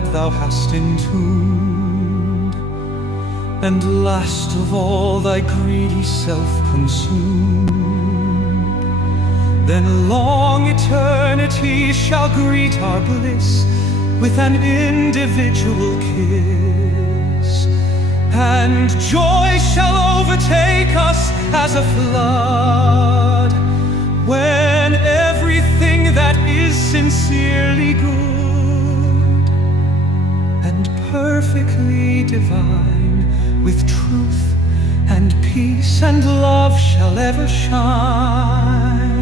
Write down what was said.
that thou hast entombed, and last of all thy greedy self consumed. Then long eternity shall greet our bliss with an individual kiss, and joy shall overtake us as a flood, when everything that is sincerely good and perfectly divine, with truth and peace and love shall ever shine.